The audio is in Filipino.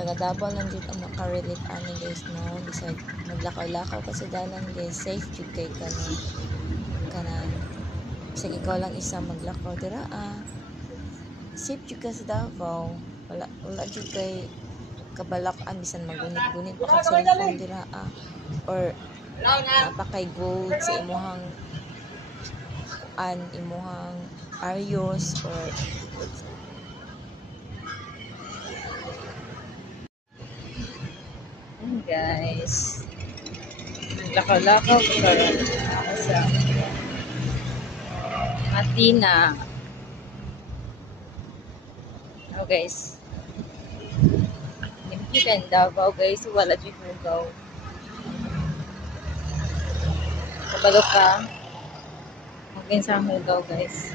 taga Davao lang jud ang makarelate ani guys no, bisag maglakaw-lakaw ka sa dalan guys, safe jud kay kanan bisag ikaw lang isa maglakaw dira safe jud ka sa Davao, wala jud kay kabalak-an bisan magunit-gunit pa ka cellphone dira or napakay gold sa imuhang ayos or guys, naglakaw-lakaw ko karon ako sa Matina. Oh guys, limpyo ka in Davao guys, wala dyan hugaw. Kabalo ka, maging sa hugaw guys.